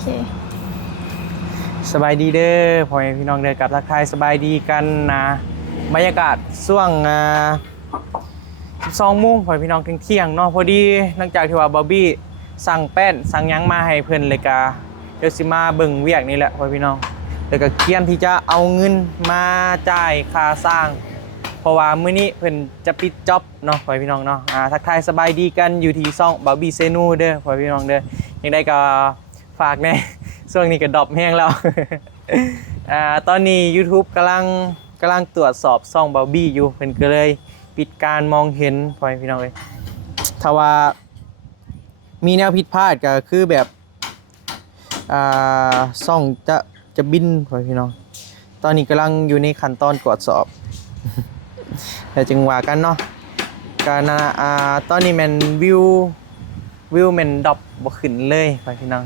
เคสบายดีเด้อพ่อแม่พี่น้องเด้อกับทักทายสบายดีกันนะบรรยากาศช่วง2 โมงพ่อแม่พี่น้องเที่ยงเนาะพอดีหลังจากที่ว่าบอบบี้สั่งแป้นสั่งหยังมาให้เพิ่นเลยกะเดี๋ยวสิมาเบิ่งเวียกนี่แหละพ่อแม่พี่น้องแล้วก็เกียมที่จะเอาเงินมาจ่ายค่าสร้างเพราะว่ามื้อนี้เพิ่นจะปิดจ็อบเนาะพ่อแม่พี่น้องเนาะทักทายสบายดีกันอยู่ที่ช่องบอบบี้เซนูเด้อพ่อแม่พี่น้องเด้อยังได้ก็ฝากแน่ช่วงนี้ก็ดรอปแห้งแล้ว ตอนนี้ YouTube กำลังตรวจสอบซ่องเบาบี้อยู่เพิ่นก็เลยปิดการมองเห็นพ่อแม่พี่น้องเลยถ้าว่ามีแนวผิดพลาดก็คือแบบซ่องจะบินพ่อแม่พี่น้องตอนนี้กำลังอยู่ในขั้นตอนตรวจสอบ แต่จึงว่ากันเนาะการตอนนี้แม่นวิวแม่นดรอปบ่ขึ้นเลยพ่อแม่พี่น้อง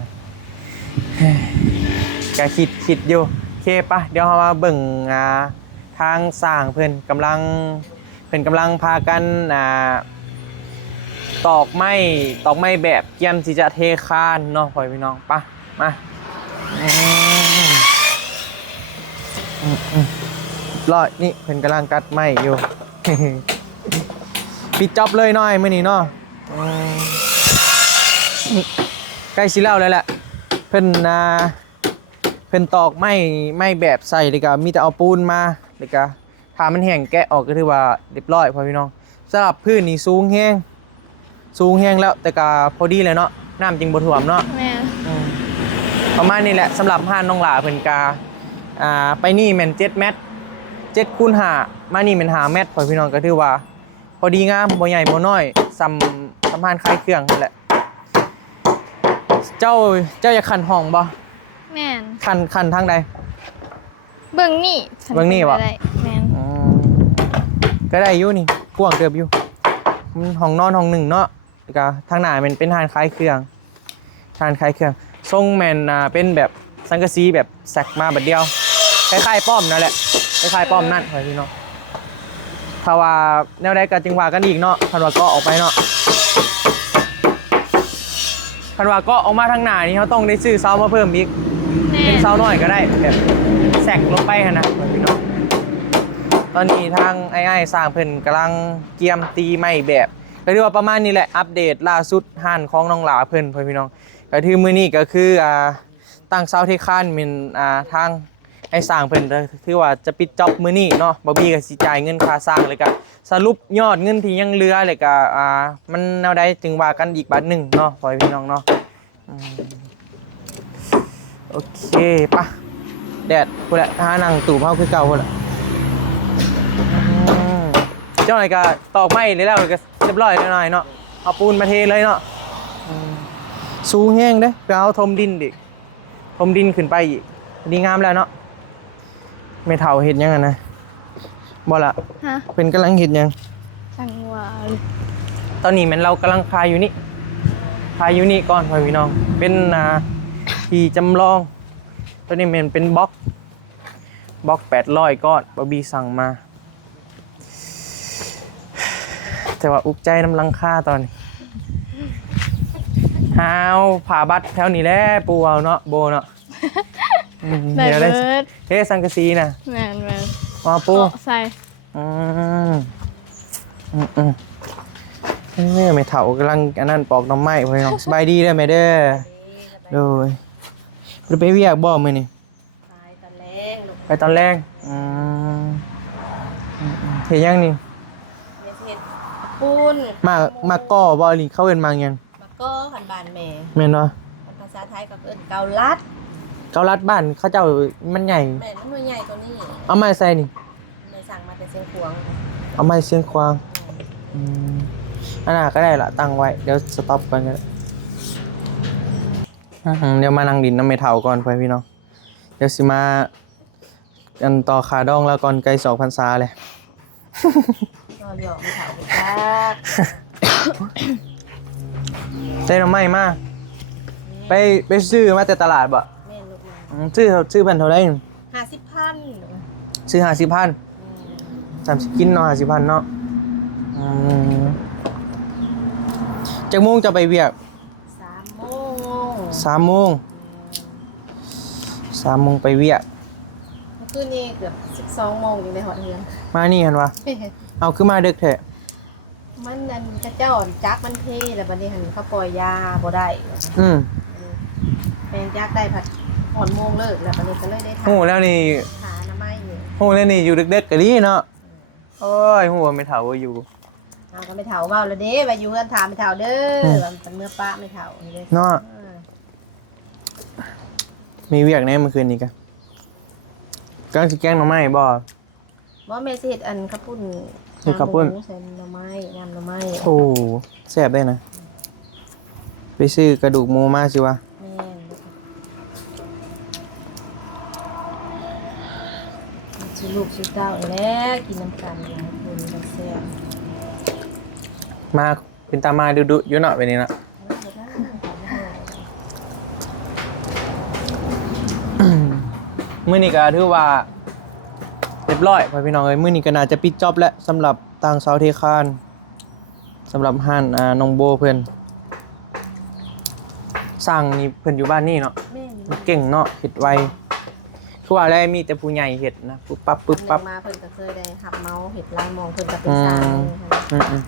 ก็คิดอยู่โอเคปะเดี๋ยวเรามาเบิ่งทางสร้างเพิ่นกำลังพากันตอกไม้แบบเกียมที่จะเทคานเนาะพ่อพี่น้องปะมารอดนี่เพิ่นกำลังกัดไม้อยู่ ปิดจ็อบเลยหน่อยมื้อนี้เนาะใกล้สิแล้วเลยแหละเพิ่นตอกไม้แบบใส่เลยก็มีแต่เอาปูนมาเลยก็ถ้ามันแห้งแกะออกก็ถือว่าเรียบร้อยพ่อพี่น้องสำหรับพื้นนี่สูงแห้งแล้วแต่ก็พอดีเลยเนาะน้ำจึงบ่ท่วมเนาะแม่ประมาณนี้แหละสำหรับห้านน้องหลาเพิ่นกาไปนี่แม่น7 เมตร7 คูณ 5มานี่แม่น5 เมตรพ่อพี่น้องก็ถือว่าพอดีงามบ่ใหญ่บ่น้อยซ้ำห้านคลายเครื่องนั่นแหละเจ้าอยากขันห้องบ่แม่นคันทางใดเบิ่งนี่วะแม่นก็ได้อยู่นี่กว้างเติบอยู่ห้องนอนห้องหนึ่งเนาะแล้วก็ทางหน้ามันเป็นทางคล้ายเครื่องทรงแมนเป็นแบบสังกะสีแบบแซกมาแบบเดียวคล้ายๆป้อมนั่นแหละคล้ายๆป้อมนั่นพี่น้องถ้าว่าแนวใดก็จึงว่ากันอีกเนาะคันว่าก็ออกไปเนาะคันว่าก็ออกมาทางหน้านี่เขาต้องได้ซื้อเสามาเพิ่มอีกเป็นเสาน้อยก็ได้แบบแสกลงไปนะพี่น้องตอนนี้ทางไอ้สร้างเพิ่นกำลังเกียมตีไม้แบบก็เรียกว่าประมาณนี้แหละอัปเดตล่าสุดห้านของน้องหลาเพิ่นพี่น้องก็ที่มื้อนี้ก็คือตั้งเสาเทคานเป็นทางไอ้สร้างเพิ่นถือว่าจะปิดจ็อบมื้อนี้เนาะบ่บี้ก็สิจ่ายเงินค่าสร้างเลยก็สรุปยอดเงินที่ยังเหลือเลยก็มันแนวใดจึงว่ากันอีกบาทนึงเนาะพี่น้องเนาะโอเคปะแดดพุ่นแหละหานั่งตู่เฮาคือเก่าพุ่นแหละเจ้าหน่อยก็ตอกไม้เลยแล้วก็เรียบร้อยหน่อยเนาะเอาปูนมาเทเลยเนาะสูงแห้งเด้ไปเอาถมดินดิถมดินขึ้นไปอีกดีงามแล้วเนาะไม่เท่าเห็ดยังไงนะบ่ละเป็นกำลังเห็ดยังจังหวะตอนนี้มันเรากำลังพายอยู่นี่ก่อนพี่น้องเป็นที่จำลองตอนนี้มันเป็นบล็อก800ก้อนบอบบี้สั่งมาแต่ว่าอุกใจน้ำลังค่าตอนนี้หาวผ่าบัตรแถวนี้แหละปูเอาเนาะโบเนาะเดี๋ยวได้เฮ้สังกะสีนะแม่นมาปูใส่ไม่เถากำลังอันนั้นปอกน้ำไม้พี่น้องสบายดีได้ไหมเด้อโดยเราไปเวียกบ่มื้อนี่ไปตอนแรกเฮ็ดยังนี่ปูนมาก่อบ่นี่เขาเอิ้นมาหยังมาก่อขันบานแม่นบ่ภาษาไทยก็เอิ้นเกาลัดบ้านเขาเจ้ามันใหญ่แม่นมันใหญ่กว่านี้เอามาใส่นี่เลยสั่งมาแต่เชียงขวางเอามาเชียงควางอันน่ะก็ได้ละตั้งไว้เดี๋ยวสต็อปก่อนก็ได้เดี๋ยวมานั่งดินน้ำไม่เท่าก่อนพี่น้องเดี๋ยวสิมากันต่อขาดองแล้วก่อนไกล2 พรรษาเลยก็หยอกไม่เท่าไปจ้าได้น้ำไม้มาไปซื้อมาแต่ตลาดบ่แม่ลูกซื้อพันเท่าไร50,000ซื้อ50,000 30กินเนาะ50,000เนาะจากโมงจะไปเวียก3 โมง 3 โมงไปเวียก เมื่อคืนนี้เกือบ12 โมงอยู่ในหอเรือน มานี่หั่นวะเอาคือมาดึกแท้ มันนั่นกระเจ้าจักมันเทแล้วบัดนี้หันเขาปล่อยยาบ่ได้ อืม แปลงจักได้ผัดหอนโมงเลิกแล้วบัดนี้ก็เลยได้ ฮู้แล้วนี่ หาอนามัยนี่ ฮู้แล้วนี่อยู่ดึกๆก็ดีเนาะโอ้ยฮู้ว่าไม่เฒ่าบ่อยู่ เอาก็ไม่เฒ่าเว้าแล้วเด้ว่าอยู่เฮือนถามไม่เฒ่าเด้อว่ามันเมื่อป้าไม่เฒ่านี่เด้อ เนาะมีเวียกแน่เมื่อคืนนี้กะกำลังสิแกงหน่อไม้บ่ บ่แม่สิเฮ็ดอันข้าวปุ้น เฮ็ดข้าวปุ้น ใส่หน่อไม้น้ำหน่อไม้ โอ้แซ่บได้นะ ไปซื้อกระดูกหมูมาสิวะ แม่นสิลูกสิเต้าแล้วกินน้ำกันอย่างคุณมันแซ่บ มาเป็นตามาดุๆอยู่เนาะไปนี่เนาะ มื้อนี้ก็ถือว่าเรียบร้อยพ่อพี่น้องเอ้ยมื้อนี้ก็น่าจะปิดจ็อบแล้วสำหรับต่างเซาเทคานสำหรับห้านน้องโบเพิ่นสร้างนี่เพิ่นอยู่บ้านนี่เนาะ แม่น มันเก่งเนาะเฮ็ดไวคือว่าได้มีแต่ผู้ใหญ่เฮ็ดนะปุ๊บปั๊บปุ๊บปั๊บ มาเพิ่นก็เคยได้หับเมาเห็ดลายมองเพิ่นก็เป็นสร้าง อืม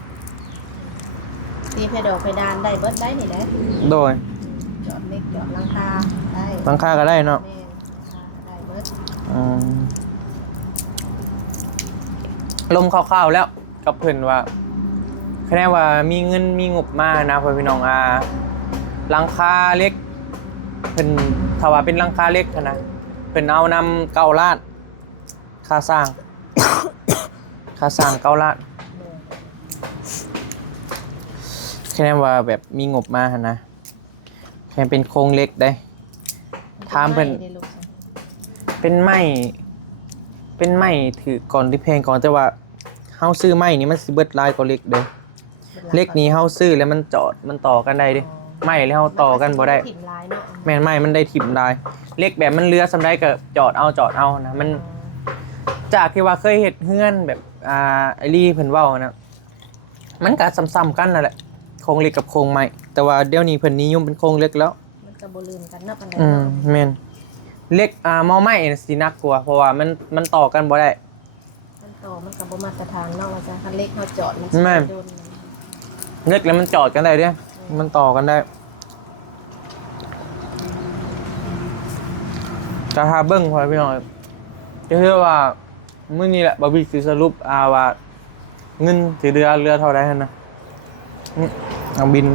ตีเพดอกเพดานได้เบิดได้นี่แหละ โดย จอดเล็กจอดหลังคาได้ บางค่าก็ได้เนาะ แม่นได้เบิด อืมลมคร่าวๆแล้วกับเพิ่นว่าคะแนนว่ามีเงินมีงบมานะพ่อพี่น้องหลังคาเล็กเพิ่นถ้าว่าเป็นหลังคาเล็กนะเพิ่นเอานำ9 ล้านค่าสร้าง ค่าสร้าง9 ล้านคะแนนว่าแบบมีงบมาหั่นนะแค่เป็นโครงเหล็กได้ ถามเพิ่น ได้ลูกจ้ะ เป็นไม้ถือก่อนที่แพงก่อนแต่ว่าเฮาซื้อไม้นี่มันสิเบิดหลายกว่าเหล็กเด้เหล็กนี้เฮาซื้อแล้วมันจอดมันต่อกันได้เด้ไม้แล้วเฮาต่อกันบ่ได้ ถิ่นลายเนาะ แม่นไม้มันได้ถิ่มได้เหล็กแบบมันเรือสำใดก็จอดเอานะมันจากที่ว่าเคยเฮ็ดเฮือนแบบไอ้ลี่เพิ่นเว้านะมันก็ซ้ำๆกันนั่นแหละโครงเหล็กกับโครงไม้แต่ว่าเดี๋ยวนี้เพิ่นนิยมเป็นโครงเหล็กแล้ว มันก็บ่ลืมกันเนาะปานใด อืม เนาะ แม่นเหล็กมอไม้น่ะสินักกว่าเพราะว่ามันต่อกันบ่ได้ มันต่อมันก็บ่มาตรฐานเนาะว่าจะคันเล็กเฮาจอดมัน แม่น โดน เหล็กแล้วมันจอดกันได้เด้มันต่อกันได้จะหาเบิ่งพอพี่น้องจะเชื่อว่ามื้อนี้แหละบ่มีสิสรุปว่าเงินสิเรือเท่าใดหั่นนะเอาบิน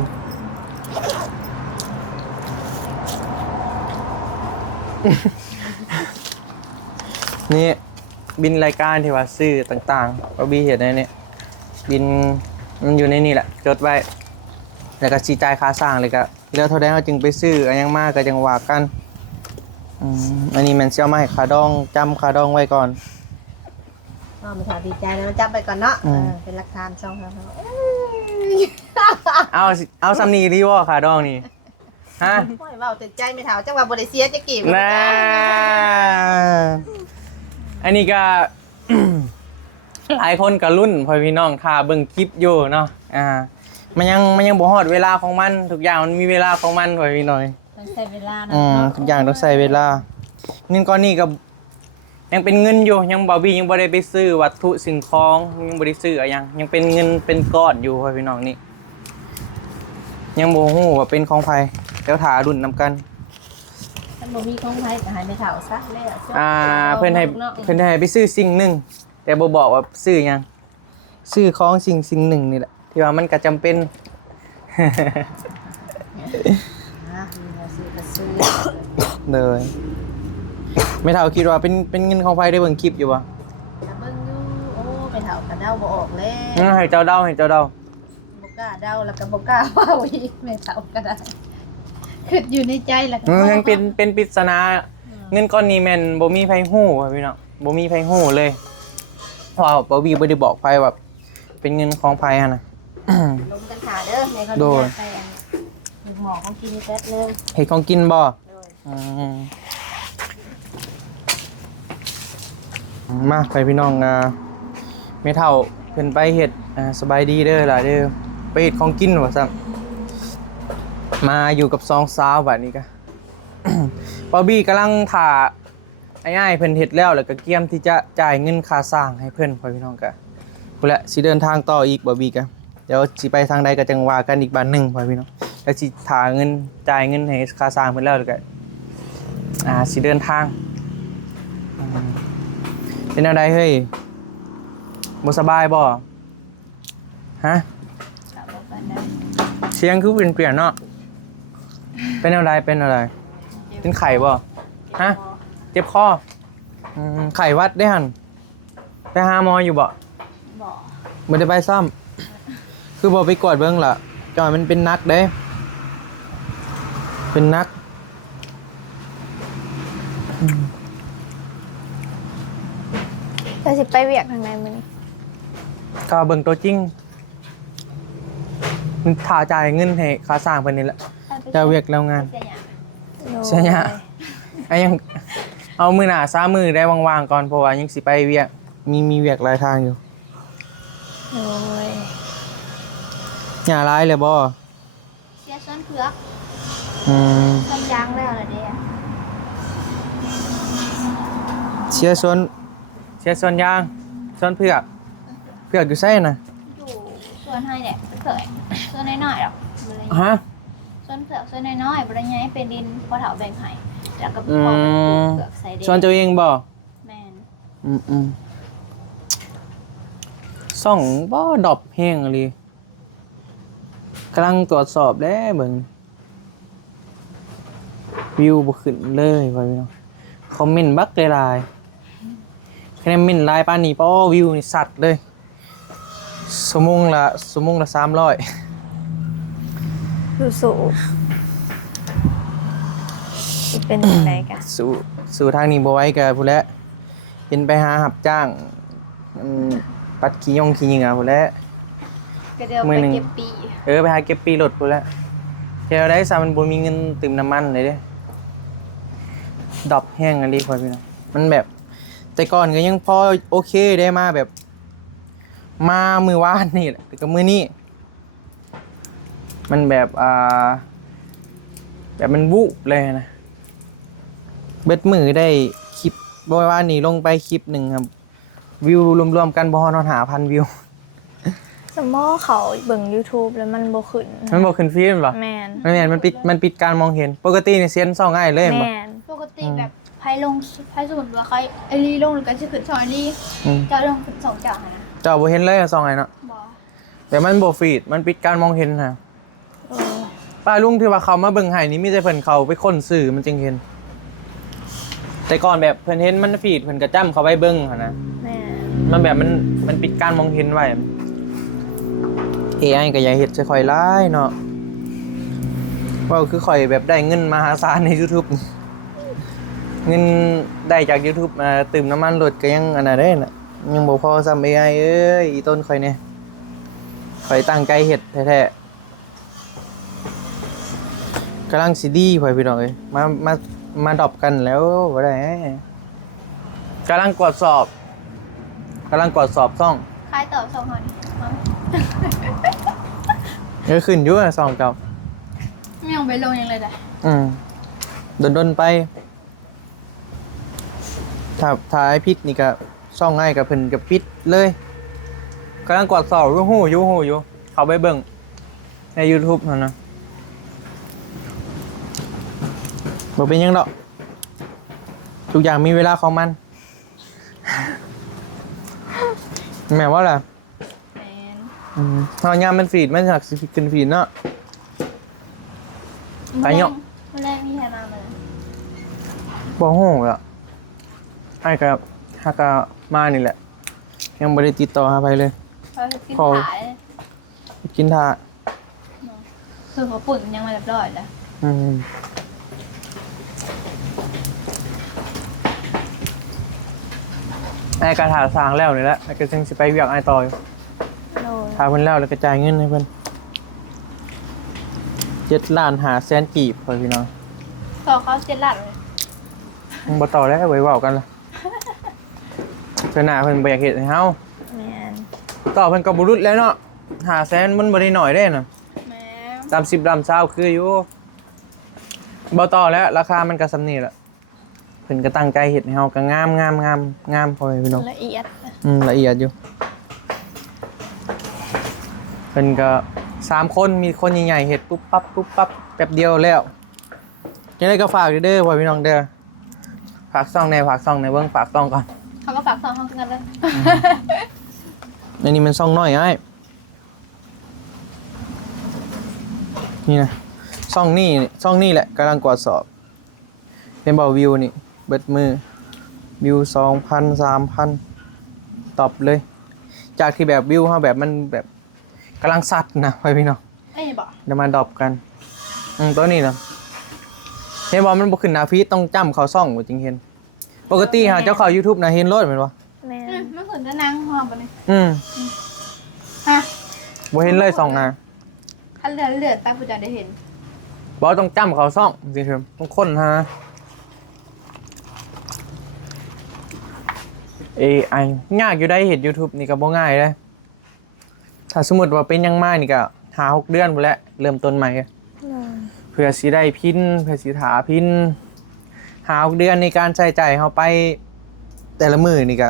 นี่บินรายการที่ว่าซื้อต่างๆบ่มีเห็นในนี้บินมันอยู่ในนี่แหละจดไว้แล้วก็สิจ่ายค่าสร้างเลยก็เรือเท่าใดเฮาจึงไปซื้ออันยังมาก็จังว่ากันอันนี้มันสิเอามาให้ค่าดองจำค่าดองไว้ก่อน มันถาดีใจนะมันจับไปก่อนเนาะ อืม เป็นหลักฐานช่องครับ เอาซ้ำนี้ดีบ่ค่าดองนี่ฮะ โอ้ยเว้าตื่นใจไม่เท่าจังว่าบ่ได้เสียจักกี่ น่าอันนี้ก็ หลายคนก็รุ่นพ่อพี่น้องท่าเบิ่งคลิปอยู่เนาะมันยังบ่ฮอดเวลาของมันทุกอย่างมันมีเวลาของมันพ่อพี่น้อง ต้องใช้เวลานะ ทุกอย่างต้องใช้เวลาเงินก้อนนี้ก็ยังเป็นเงินอยู่ยังบ่บี้ยังบ่ได้ไปซื้อวัตถุสิ่งของยังบ่ได้ซื้ออะไรยังเป็นเงินเป็นก้อนอยู่พ่อพี่น้องนี่ยังบ่ฮู้ว่าเป็นของไผเดี๋ยวถ่ารุ่นนำกัน ถ้าบ่มีของไผก็ให้ไม่เท่าซะแล้ว เพิ่นให้ไปซื้อสิ่งหนึ่งแต่บ่บอกว่าซื้อหยังซื้อของสิ่งหนึ่งนี่แหละที่ว่ามันก็จำเป็น ซื้อก็ซื้อ เลยไม่เท่าคิดว่าเป็นเงินของไผได้เบิ่งคลิปอยู่บ่ แต่เบิ่งอยู่โอ้ไม่เท่าก็เดาบ่ออกแล้ว ให้เจ้าเดาบ่กล้าเดาแล้วก็บ่กล้าเว้าอีกไม่เท่าก็ได้คิดอยู่ในใจแล้วก็ ยังเป็นปริศนาเงินก้อนนี้แม่นบ่มีไผฮู้ว่าพี่น้องบ่มีไผฮู้เลยเพราะว่าบ่มีบ่ได้บอกไผว่าเป็นเงินของไผหั่นน่ะ ลงกันหาเด้อในเขา โดย ไปหมอของกินแป๊บนึง เฮ็ดของกินบ่ โดย มาไปพี่น้องไม่เท่าเพิ่นไปเฮ็ดสบายดีเด้อล่ะเด้อไปเฮ็ดของกินว่าซั่นมาอยู่กับ2สาวบัดนี้ก็ บอบบี้กำลังถ่าไอ้ายเพิ่นเฮ็ดแล้วก็เตรียมที่จะจ่ายเงินค่าสร้างให้เพิ่นพ่อพี่น้องกะพุ่นแหละสิเดินทางต่ออีกบอบบี้กะเดี๋ยวสิไปทางใดก็จังว่ากันอีกบ้านหนึงพ่อพี่น้องแล้วสิถ่าเงินจ่ายเงินให้ค่าสร้างเพิ่นแล้วก็สิเดินทางเป็นอะไรเฮ้ยบ่สบายบ่ฮะ กลับมาบ้านได้ เสียงคือเปลี่ยนเนาะเป็นอะไรเป็นไข้บ่ฮะเจ็บคอไข้หวัดได้หั่นไปหาหมออยู่บ่ บอก บ่ได้ไปซ่อมคือบ่ไปกวดเบิ่งล่ะจอยมันเป็นนักเด้เป็นนักจะสิไปเวียกทางใดมื้อนี้ ก็เบิ่งตัวจริงมันถ่าจ่ายเงินให้ค่าสร้างเพิ่นนี่แหละจะเวียกแล้วงาน ใช่ยะไอ้ยังเอามือหน้าซ้ามือได้วางๆก่อนเพราะว่ายังสิไปเวียกมีเวียกหลายทางอยู่ โอ้ย อย่าร้ายเลยบ่ เสียส้นเผือก อืม ส้นยางแล้วล่ะเด้ เชียร์ส่วนยางส่วนเผือกอยู่ไสน่ะ อยู่ส่วนให้แหละเผือกส่วนน้อยๆหรอกบ่ได้ ฮะ ส่วนเผือกส่วนน้อยๆบ่ได้ย้ายเป็นดินพอเฒ่าแบ่งให้แล้วก็พอมันปลูกเผือกใส่เด้ ส่วนเจ้าเองบ่ แม่น ส่องบ่ดรอปแห้งอีหลีกำลังตรวจสอบแล้วเบิ่งวิวบ่ขึ้นเลยว่าพี่น้องคอมเมนต์บักหลายๆคะแนนเมนต์หลายปานนี้ป้อวิวนี่สัตว์เลยชั่วโมงละ300สู้ๆสิเป็นจังไดกัน สู่ทางนี้บ่ไหว้ก็พู้นแหละเห็นไปหารับจ้างปัดขี้ยิงพู้นแหละ ก็เดี๋ยว มื้ ไป อหนึ่ง เก็บปี ไปหาเก็บปีรถพู้นแหละเที่ยวได้ซะมันบ่มีเงินเติมน้ำมันเลยเด้ดรอปแห้งอันนี้พ่อพี่น้องมันแบบแต่ก่อนก็ยังพอโอเคได้มาแบบมามื้อวานนี่แหละแต่ก็มื้อนี้มันแบบแบบมันวุบเลยนะเบ็ดมือได้คลิปบ่ว่านี่ลงไปคลิปหนึ่งครับวิวรวมๆกันบ่ฮอด5,000 วิว สมอเขาเบิ่ง YouTube แล้วมันบ่ขึ้น มันบ่ขึ้นฟีดหรอ แม่น ไม่แม่นมันปิดการมองเห็นปกตินี่เซียนซ่องง่ายเลยบ่ แม่น ปกติแบบไผลงไผสมมุติว่าใครไอ้ลีลงหรือกันสิขึ้น2ไอ้ลี อืม เจ้าลงขึ้น2เจ้าหั่นนะ เจ้าบ่เห็นเลยซ่องไงเนาะ บ่ แต่มันบ่ฟีดมันปิดการมองเห็นฮะ เออ ป้าลุงที่ว่าเขามาเบิ่งให้นี่มีแต่เพิ่นเขาไปค้นสื่อมันจึงเห็น แต่ก่อนแบบเพิ่นเห็นมันฟีดเพิ่นก็จ้ำเข้าไปเบิ่งหั่นนะ แม่น มันแบบมันปิดการมองเห็นไว้ AI ก็อย่าเฮ็ดใส่ข่อยหลายเนาะว่าคือข่อยแบบได้เงินมหาศาลใน YouTube เงินได้จาก YouTube มาเติมน้ำมันรถก็ยังอันนั้นได้น่ะยังบ่พอซ้ำ AI เอ้ยอีต้นข่อยเนี่ยข่อยตั้งใจเฮ็ดแท้ๆกำลังสิดีข่อยพี่น้องเอ้ยมาดรอปกันแล้วบ่ได้กำลังตรวจสอบซ่อง คายตอบ2เฮานี่มา ขึ้นอยู่อะซ่องเก่า ไม่เอาไปลงยังเลยได้ ดนไปถ้าไอ้พิษนี่ก็ซ่องง่ายกับเพิ่นกับปิดเลยกำลังกดสอบหูอยู่เขาไปเบิ่งใน YouTube นั่นนะบ่เป็นหยังดอกทุกอย่างมีเวลาของมัน แม่ว่าล่ะ แม่น ตอนยามมันฟีดมันหักสิขึ้นฟีดเนาะ ไปเนาะ มื้อแรกมีใครมามื้อ บ่ฮู้อ่ะไอ้ก็ฮักก็มานี่แหละยังบ่ได้ติดต่อหาไผเลย เขากิน พอ ขาย กินท่า คือเขาปุ่นยังมาเรียบร้อยแล้ว ไอ้การหาสร้างแล้วนี่แหละไอ้ก็จึงสิไปเวียกไอ้ต่ออยู่ โดย หาเพิ่นแล้วก็จ่ายเงินให้เพิ่น7 ล้าน5แสนกีบพ่อพี่น้อง ต่อเขา7ล้านเลย มึงบ่ต่อแล้วไว้เว้ากันล่ะเพิ่นหน้าเพิ่นบ่อยากเฮ็ดให้เฮา แม่น ต่อเพิ่นก็บ่รุดแล้วเนาะ5แสนมันบ่ได้น้อยเด้น่ะ แม่ 30 30 20คืออยู่ บ่ต่อแล้วราคามันก็สำนี่แหละเพิ่นก็ตั้งใจเฮ็ดให้เฮาก็งามพ่อแม่พี่น้อง ละเอียด ละเอียดอยู่เพิ่นก็3คนมีคนใหญ่ๆเฮ็ดปุ๊บปั๊บแป๊บเดียวแล้วยังไงก็ฝากเด้อพ่อพี่น้องเด้อฝากซ่องในเบิ่งฝากซ่องก่อน เขาก็ฝากซองห้องกันเลย อันนี้มันซ่องน้อยอ้ายนี่นะซ่องนี่แหละกำลังกวาดสอบเป็นบ่วิวนี่เบิดมือวิว 2,000 3,000ตอบเลยจากที่แบบวิวเฮาแบบมันแบบกำลังสัตว์นะพี่น้อง ไอ้บอก เดี๋ยวมาดรอปกันตัวนี้นะเห็นบอกมันบ่ขึ้นหน้าฟีดต้องจ้ำเขาซ่องบ่จริงเห็นปกติหาเจ้าเข้า YouTube นะเห็นโลดแม่นบ่ แม่ ไม่สนจะนั่งห้องปะเนี่ย ฮะ บ่เห็นเลยซ่องนะ ถ้าเลือดตาผู้จะได้เห็น บ่ต้องจ้ำเขาซ่องจริงๆต้องค้นหา AI ยากอยู่ได้เห็น YouTube นี่ก็บ่ง่ายเด้ถ้าสมมุติว่าเป็นยังมานี่ก็5-6 เดือนพุ่นแหละเริ่มต้นใหม่เพื่อสิได้พินเพื่อสิหาพิน5-6 เดือนในการใช้จ่ายเฮาไปแต่ละมื้อนี่ก็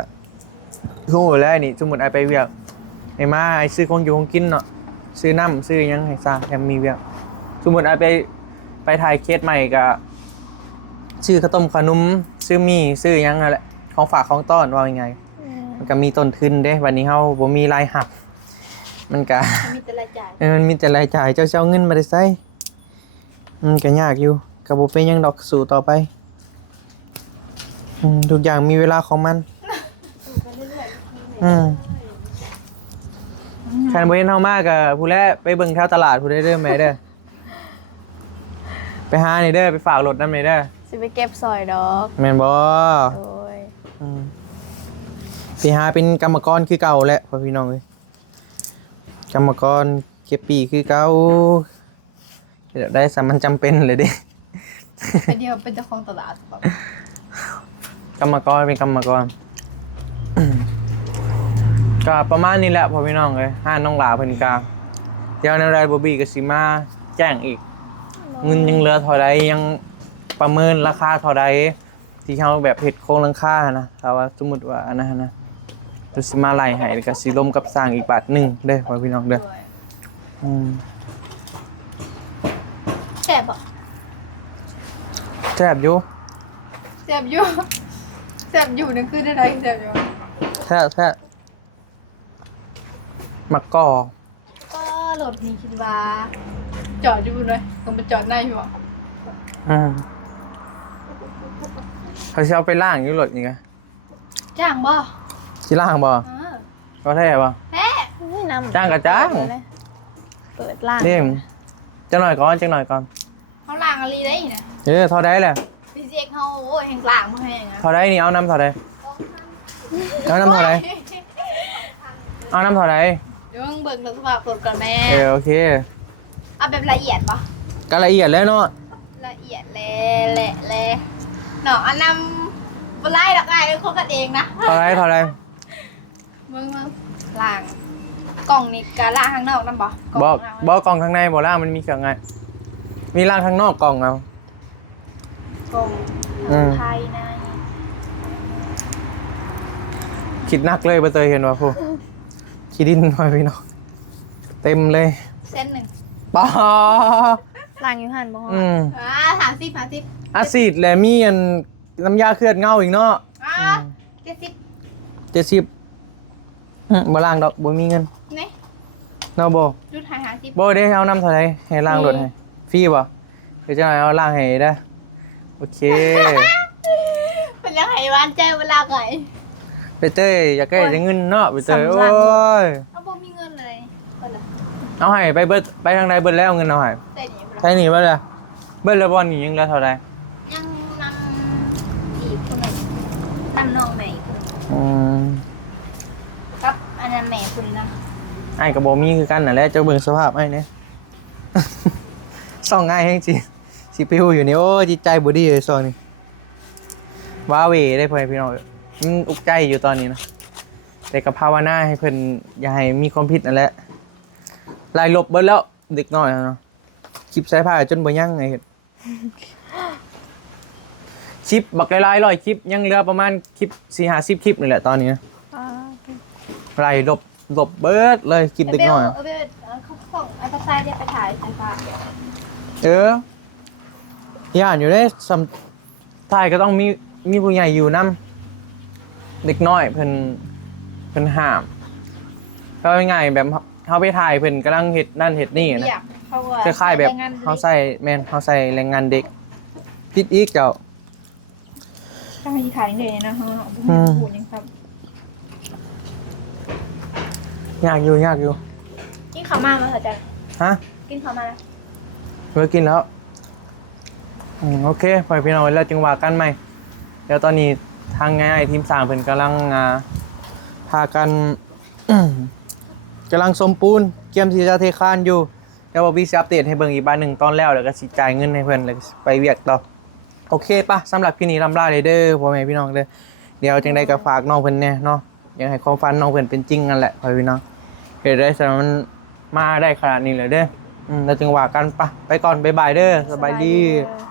โหแล้วนี่สมมุติไอ้ไปเวียกไอ้มาไอ้ซื้อของอยู่ของกินเนาะซื้อน้ำซื้อหยังให้ซะแถมมีเวียกสมมุติไอ้ไปถ่ายเคสใหม่ก็ซื้อข้าวต้มขนมซื้อมีซื้อหยังนั่นแหละของฝากของต้อนว่ายังไงมันก็มีต้นทุนเด้วันนี้เฮาบ่มีรายหักมันก็ มีแต่รายจ่าย มันมีแต่รายจ่ายเจ้าเงินมาได้ใช้มันก็ยากอยู่ก็บ่เป็นหยังดอกสู่ต่อไปทุกอย่างมีเวลาของมันคันบ่เห็นเฮามากก็ผู้แลไปเบิ่งแถวตลาดผู้ใดเด้อแม่เด้อไปหานี่เด้อไปฝากรถนำนี่เด้อ สิไปเก็บซอยดอก แม่นบ่ โดย ไปหาเป็นกรรมกรคือเก่าแหละพ่อพี่น้องเอ้ยกรรมกรเก็บปีคือเก่าเดี๋ยวได้สามันจำเป็นเลยเด้ เป็นเดียวเป็นเจ้าของตลาดแบบ กรรมกรเป็นกรรมกร ก็ประมาณนี้แหละพ่อพี่น้องเลยห้าน้องหลาเพิ่นกลางเดี๋ยวในรายบอบบี้ก็สิมาแจ้งอีกเงินยังเหลือเท่าใดยังประเมินราคาเท่าใดที่เฮาแบบเฮ็ดโครงหลังคานะถ้าว่าสมมุติว่าอันนั้นนะจะสิมาไล่ให้แล้วก็สิลมกับสร้างอีกบาทหนึงเด้อพ่อพี่น้องเด้อ แซ่บอ่ะ แซ่บอยู่ แซ่บอยู่แซ่บอยู่นั่นคืออะไรแซ่บอยู่ แซ่บมักกอ ก็โหลดนี่คิดว่าจอดอยู่เลยต้องไปจอดในอยู่อ่ะ เขาสิเอาไปล่างอยู่รถนี่ไง จ้างบ่ สิล่างบ่ก็แท้บ่ แท้ นี่น้ำ จ้างกับจ้าง เปิดร้าน นี่จังหน่อยก่อน เขาล้างอะไรได้นะ เท่าใดแหละ พี่เจ๊กเขาโอ้ยแห่งล้างมาให้นะ เท่าใดนี่เอาน้ำเท่าใดเอาน้ำเท่าใดเอาน้ำเท่าใด เดี๋ยวมึงเบิ่งสภาพรถก่อนแม่ โอเค เอาแบบละเอียดปะ ก็ละเอียดแล้วเนาะ ละเอียดเลยหนออันนำบไล่ดอกไม้เป็นคนกันเองนะ เท่าใด มึงล้างกล่องนี่กะล้างข้างนอกนั่นปะ บอกกล่องข้างในบ่ล่างมันมีเครื่องไงมีล่างข้างนอกกล่องเอา กล่อง ภายใน คิดหนักเลยบ่เตยเห็นว่าผู้ขี้ดินพ่อพี่น้องเต็มเลย เส้นหนึ่ง ป้า ร้านอยู่หันบ่ฮอด 30 อาซิดและมีอันน้ำยาเคลือบเงาอีกเนาะ 70 70บ่ล่างดอกบ่มีเงิน นี่ เนาะบ่ จุดหาย50 บ่ได้เอาน้ำเท่าไหร่ให้ล่างรถให้ฟรีบ่เดี๋ยวจะให้เอาล่างให้เด้อโอเค เป็นยังไงวานใจเวลาไง ไปเตยอยากได้เงินเนาะไปเตยโอ้ย เอาบ่มีเงินเลยคนละ เอาให้ไปเบิดไปทางใดเบิดแล้วเงินเอาให้ แต่นี่ ใช่หนีเบิดเลยเบิดแล้วบ่หนียังเหลือเท่าใด ยังนำอีกคนหนึ่งนำน้องแม่อีกคน ครับอันนั้นแม่คุณนะ ไอ้กับบ่มีคือกันนั่นแหละเจ้าเบิ่งสภาพไอ้เนี่ย ส่องง่ายแฮงสิปิวอยู่นี่โอ้จิตใจบ่ดีเลยส่องนี่ว้าเหวได้พ่อพี่น้องอุกใจอยู่ตอนนี้นะแต่ก็ภาวนาให้เพิ่นอย่าให้มีความผิดนั่นแหละลายลบเบิดแล้วเด็กน้อยเนาะคลิปสายผ้าจนบ่ยังไงเฮ็ด คลิปบักหลายๆร้อยคลิปยังเหลือประมาณคลิป4-50คลิปนี่แหละตอนนี้นะ อ่า ไล่ลบเบิดเลยคลิปเด็กน้อย เขาส่งไอ้ภาษาจะไปถ่ายไอ้ฟ้า ย่านอยู่ได้ถ่ายก็ต้องมีผู้ใหญ่อยู่นํเด็กน้อยเพิ่นห้ามก็ง่ายๆแบบเฮาไปถ่ายเพิ่นกำลังเฮ็ดนั่นเฮ็ดนี่นะ คล้ายๆแบบเขาใส่แรงงานเด็กพิดอีกเจ้า ถ้ามีขายเลยนะฮะพูดยังครับ ยากอยู่ กินข้าวมาเหรอจ๊ะ ฮะ กินข้าวมา เมื่อกินแล้วโอเคปล่อยพี่น้องไว้แล้วจึงว่ากันใหม่เดี๋ยวตอนนี้ทางง่ายทีมสร้างเพิ่นกำลังพากัน กำลังสมปูนเกียมที่จะเทคานอยู่เดี๋ยวบอบบี้จะอัปเดตให้เบิ่งอีกบ้านหนึ่งตอนแล้วก็สิจ่ายเงินให้เพิ่นแล้วก็ไปเวียกต่อโอเคปะสำหรับพี่นี้ลำลาเลยเด้อพ่อแม่พี่น้องเด้อเดี๋ยวจังได้ก็ฝากน้องเพิ่นแน่เนาะยังให้ความฝันน้องเพิ่นเป็นจริงนั่นแหละพ่อพี่น้องเฮ็ดได้สำหรับมันมาได้ขนาดนี้เลยเด้อแล้วจึงว่ากันปะไปก่อนบ๊ายบายเด้อสบายดี เออ